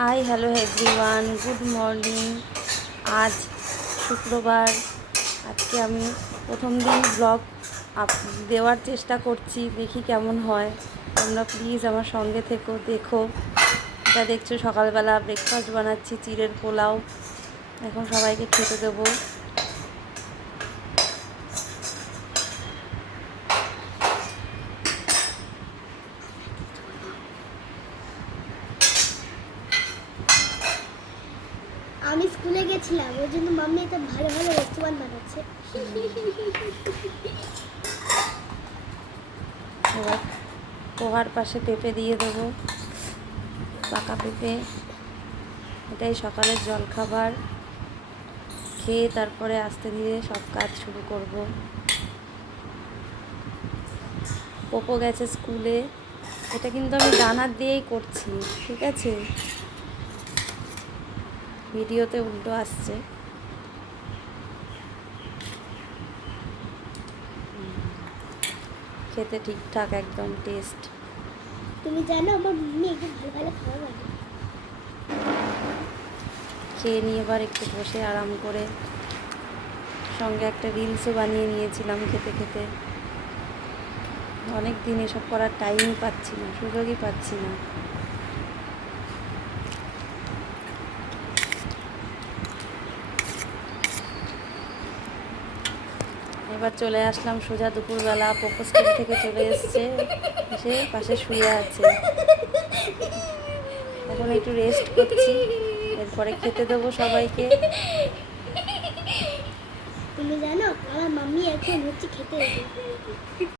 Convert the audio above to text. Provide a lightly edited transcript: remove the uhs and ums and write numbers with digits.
Hi hello everyone, good morning. আজ শুক্রবার। আজকে আমি প্রথম দিন ব্লগ দেওয়ার চেষ্টা করছি, দেখি কেমন হয়। তোমরা প্লিজ আমার সঙ্গে থেকো, দেখো। এটা দেখছো সকালবেলা ব্রেকফাস্ট বানাচ্ছি, চিড়ের পোলাও। এখন সবাইকে খেতে দেবো। আমি স্কুলে গেছিলাম, ওই জন্য মাম্মি একটা ভালো ভালো রেস্টুরেন্ট বানাচ্ছে। এবার পোহার পাশে পেঁপে দিয়ে দেবো, পাকা পেঁপে। এটাই সকালের জলখাবার। খেয়ে তারপরে আস্তে ধীরে সব কাজ শুরু করব। পোপো গেছে স্কুলে। এটা কিন্তু আমি ডানার দিয়েই করছি, ঠিক আছে? ভিডিওতে উল্টো আসছে। খেতে ঠিকঠাক একদম টেস্ট। তুমি জানো আমার মাম্মি একটু ভালো ভালো খাবার বানায়। খেয়ে নিয়ে এবার একটু বসে আরাম করে সঙ্গে একটা রিলসও বানিয়ে নিয়েছিলাম খেতে খেতে। অনেক দিন এসব করার টাইমই পাচ্ছি না, সুযোগই পাচ্ছি না। এবার চলে আসলাম সোজা দুপুরবেলা। পোপো স্কুল থেকে চলে এসছে, এসে পাশে শুয়ে আছে। এখন একটু রেস্ট করছি, এরপরে খেতে দেবো সবাইকে। তুমি জানো আমার মাম্মি এখন হচ্ছে খেতে দেবে।